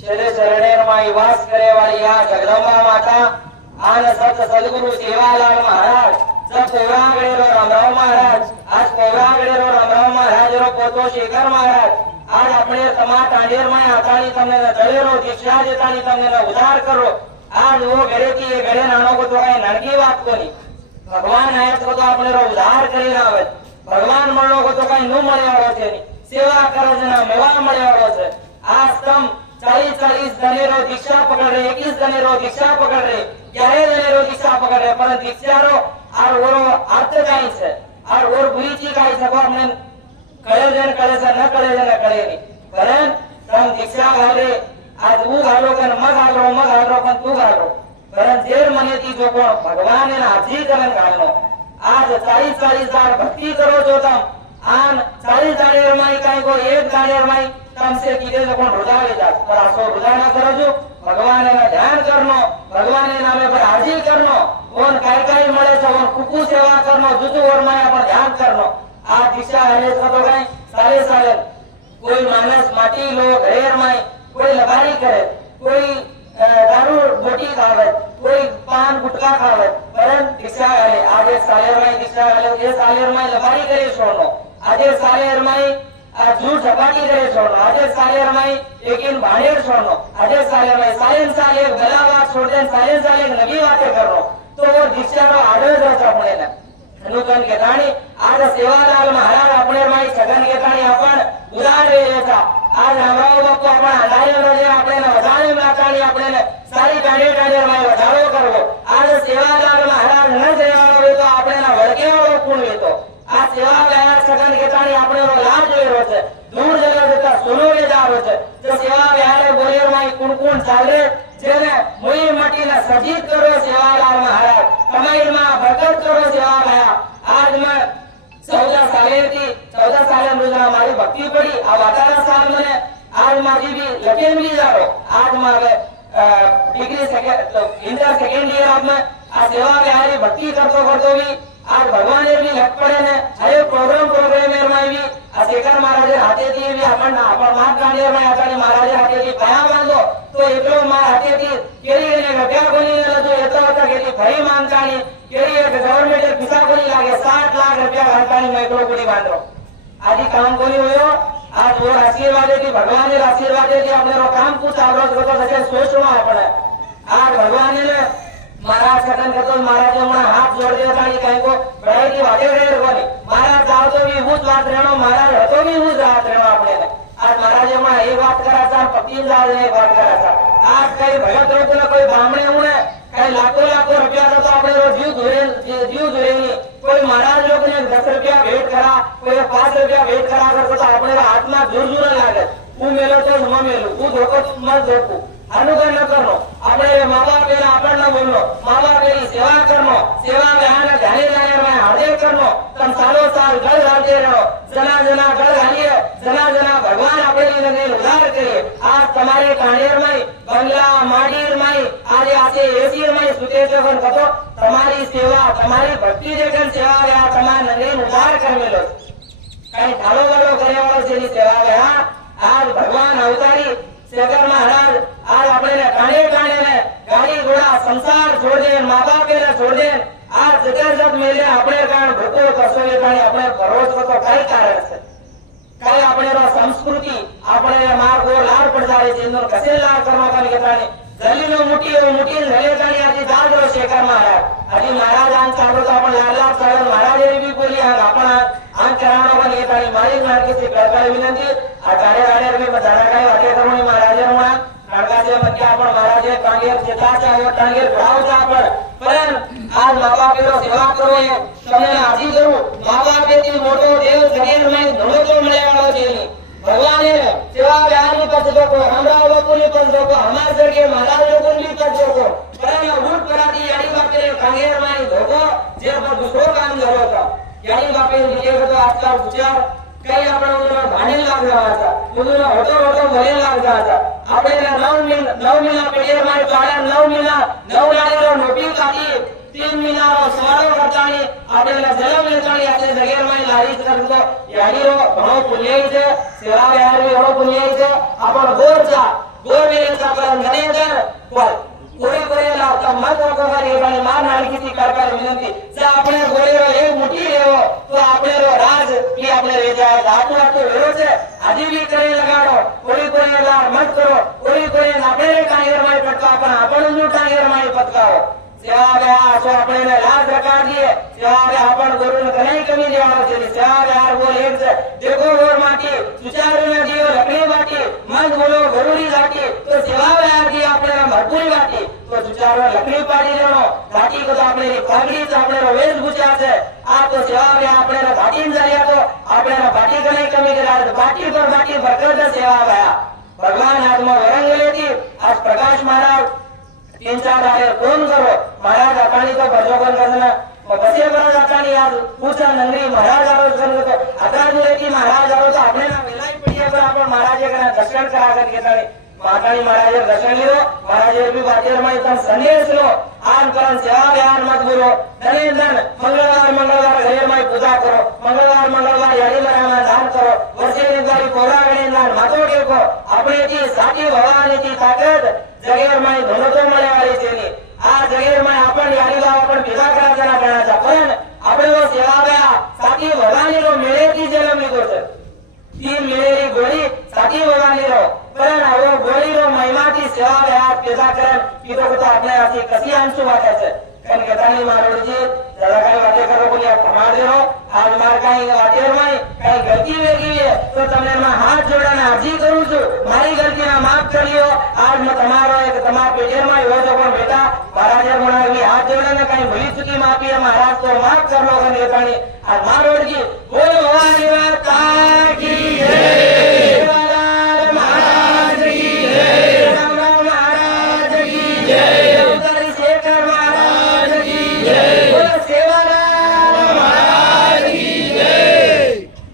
છેલ્લે શરણેરમાં વાસ કરે વાળી આ જગદંબા માતા આન સત સદગુરુ સેવાલાલ મહારાજ સત કોવરાગડેરો રામરાવ મહારાજ આજ કોવરાગડેરો રામરાવ મહારાજ રો પોતો શેખર મહારાજ आज अपने तमा टांडेर में आतानी तमने न जळेरो दीक्षा देतानी तमने न उद्धार करो। आज वो घरे की ये घरे नानो को तो कई नरकी बात कोनी भगवान आए तो अपने रो उद्धार करी आवे भगवान मळो को तो कई नु मळे वाळो छे नी सेवा करे जना मेवा मळे वाळो छे। आज तम 40 जनेरो दीक्षा पकड़ रहे 21 जनेरो दीक्षा पकड़ रहे 11 जनेरो दीक्षा पकड़ रहे पर दीक्षा रो और वो अर्थ काई छे और और बुरी चीज काई छे को हमने कळे जन कळे से न कळे जन कळे नी कारण तम दीक्षा घाले आज ऊ घालो कन मग घालो पण तू घालो कारण जेर मने ती जो कोण भगवान ने आजी करन घालनो आज 40 जार भक्ति करो जो तम आन 40 जानेर माई काई को एक जानेर माई तम से कीधे जो कोण रुदा ले जा पर आसो रुदा ना करो जो भगवान ने ध्यान करनो भगवान ने नामे पर आजी करनो कोण काय काय मळे छे कोण कुकु सेवा करनो जुजु और माया पर ध्यान करनो आ दीक्षा है तो कई साले कोई मानस माटी लो घेर में कोई लबारी करे कोई दारू बोटी खावे कोई पान गुटखा खावे परंतु दीक्षा है आज सालेर में दीक्षा है ये सालेर में लबारी करे छोड़नो आज सालेर में झूठ झपाटी करे छोड़नो आज सालेर में लेकिन भाड़ेर छोड़नो आज सालेर में साले गला बात छोड़ दे साले नवी बातें करनो तो वो दीक्षा रो आदर रहता अपने ने अनुकन के ताणी आज सेवालाल महाराज अपने माई छगन के ताणी अपन उदार रे था आज हमराव बापू अपन हजारे रोजे अपने ने वधारे माताणी अपने ने सारी टांडे माई वधारो करवो आज सेवालाल महाराज न सेवाळो वे तो अपने ने वळके वाळो कोण वेतो आ सेवा व्यायार छगन के ताणी अपने रो लाज वेरो छे दूर जगह जता सोनो वेदारो छे तो सेवा व्यायारे बोलेर माई कुण चाले जेने मुई मटी ने सजीत करो सेवालाल महाराज कमाई में भगत करो सेवा भया आज मैं 14 साले थी 14 साले मुझे हमारी भक्ति पड़ी अब 18 साल मैंने आज माजी भी लगे मिली जा रो आज मारे डिग्री इंटर सेकेंड ईयर अब मैं आज सेवा बिहारी भक्ति करतो भी आज भगवान भी लग पड़े ने हर प्रोग्राम में भी शेखर महाराज हाथे थी भी अपन मात गांडीर में आता महाराज हाथे थी भया बांधो तो एकलो मार हाथे थी केरी ने गड्या कोनी ने लजो येता होता केली भई मानतानी केरी गवर्नमेंट पिसा कोनी लागे 60 लाख रुपया घालतानी मैं एकलो कोनी बांधो आदि काम कोनी होयो आज वो आशीर्वाद थी भगवान ने आशीर्वाद थी अपने रो काम कुछ आवरोज करतो सके सोचनो आपणे आज भगवान ने महाराज छगन करतो महाराज हमणा हाथ जोड़ देता नी काई को बड़ाई की वाटे रे कोनी महाराज जाओ तो भी हुज बात रहनो महाराज हतो भी हुज रात रहनो आपणे आज महाराज हमणा एक बात करा था पति लाल ने एक बात करा था आज कई भगत रोज ने कोई ब्राह्मणे हुने कई लाखों रुपया तो अपने रो जीव जुरे नी कोई महाराज लोग ने 10 रुपया भेंट करा कोई 5 रुपया भेंट करा करतो तो अपने हाथ में जोर लागे હું મેલો તો ન મેલું હું ધોકો મત ધોકું अनुकरण न करनो अपने माँ बाप पेला अपन न बोलनो माँ बाप पेली सेवा करनो सेवा में ध्यान जाने में हार्दिक करनो तम सालों साल गल घालते रहो जना गल घालिए जना भगवान अपने लगे उधार करिए आज तुम्हारे कानेर में बंगला माडीर में आज आसे एसीर में सुते जगन कतो तुम्हारी सेवा तुम्हारी भक्ति जगन सेवा गया तुम्हारे नगे उधार कर मिलो कहीं ढालो वालो करे वालों से सेवा गया आज भगवान अवतारी शेखर महाराज आज अपने काने में गाड़ी घोड़ा संसार छोड़ दे माँ बाप ने छोड़ दे आज जगत मेले अपने कारण भूखो कसो अपने भरोस को तो कई कारण से कई अपने संस्कृति अपने मार्ग लाड पड़ जाए कसे लाड करना का जल्दी नो मुठी झले जाणी आधी जाग रो शेखर महाराज आधी महाराज आन चालू तो आपण लाल साहेब महाराज भी बोली आपण आन करावणो पण येत आणि मारी मार्गे से करता विनंती आचार्य गाड्यार मी मधारा काय वाटे करून महाराज म्हणा नाडकाचे मध्ये आपण महाराज कांगेर चेताचा आहे कांगेर भावचा आपण पण आज माँ बाप रो सेवा करो તમને આજી કરું माँ बाप થી મોટો દેવ શરીર में ધણો તો મળે વાળો છે भगवान सेवा व्यानी पद को हमरा बापूनी पद को हमार सर के महाराज लोगों ने पद को परम उठ पराती यानी बापे कांगेर माई धोको जे पर दूसरो काम करो था यानी बापे विजय तो आजकल विचार कई आपण उधर भाणे लाग रहा था उधर होटो भरे लाग रहा था આપણે 9 મહિના પેડિયર મારી પાડા 9 મહિના 9 લાડેરો નોટી કાઢી 3 મહિના સારો કરતાની આપણે જલમ લેતાની આપણે જગેર માં લારી કરતો યાડીરો ઘણો પુણ્ય છે સેવા યાર ઘણો પુણ્ય છે આપણ ગોર મેરે मत ओको करी पण मार नाळकीची करकार विनंती जे આપણે ગોળીરો એક મુઠ્ઠી લેવો તો આપણે રો રાજ કે આપણે રે જાય આટો આટો વેરો છે આજે બી કરે લગાડો કોઈ કોઈ લાર મત કરો કોઈ કોઈ આપણે ટાઈગર મારી પટકા પણ આપણો જો ટાઈગર મારી પટકાઓ સેવા વે આસો આપણે લાજ રખા દીએ સેવા વે આપણ ગુરુને કઈ કમી દેવાનો છે સેવા વે આર બોલ એક છે દેખો ગોર માટી સુચારો ને દીઓ લકડી માટી મત બોલો ગરુડી જાટી તો સેવા વે આર દી આપણે ભરપૂરી વાટી તો સુચારો લકડી પાડી લેવાનો ઘાટી को तो આપણે પાઘડી તો આપણે વેશ ભૂચ્યા છે આ તો સેવા વે આપણે ઘાટી જરિયા તો આપણે ઘાટી કઈ કમી કર્યા ઘાટી બરકત સેવા વે भगवान आत्मा वरंग लेती आज प्रकाश महाराज 3-4 आरे फोन करो महाराज आतानी तो भजोगन करना बसे बरा जातानी आज पूछा नंगरी महाराज आरो करतो तो आता जो लेती महाराज आरो तो आपने ना वेलाई पड़ी पर आपण महाराज के दर्शन करा कर घेतानी मातानी महाराज दर्शन लियो महाराज भी बातेर में तन संदेश लो आन करन सेवा व्यान मत बोलो धने धन मंगलवार घर में पूजा करो मंगलवार यारी में दान करो वर्षे निवारी पौरागणी दान मातो टेको अपने की साची भवानी की ताकत जगेर में धनतो मळे वाली छेनी आ जगेर में आपण यारी लाव आपण भેગા કરાजना ગણાचा पण આપણે वो सेवा व्या साची भवानी रो मेळे की जन्म लीधो छे तीन मेळेरी गोळी साची भवानी रो पण वो गोळी रो महिमा की सेवा व्या ભેગા करन की तो આપણે આથી કસી આંસુ વાટે છે कन केतानी मारोडजी जरा काही वाटे करो कोणी फमाड देरो आज मार काही वाटेर में काही गलती वेगी है तो तमने में हाथ जोड़ाने अर्जी करूं છું मारी गलती ना माफ करियो आज मैं તમારો एक તમાર पेटेर में हो जो पण बेटा महाराज मुणावी हाथ जोड़ाने काही भूली चुकी माफी है महाराज तो माफ कर लो कन केतानी आज मारोडजी बोल भवानी माता की जय महाराज की जय राम महाराज की जय।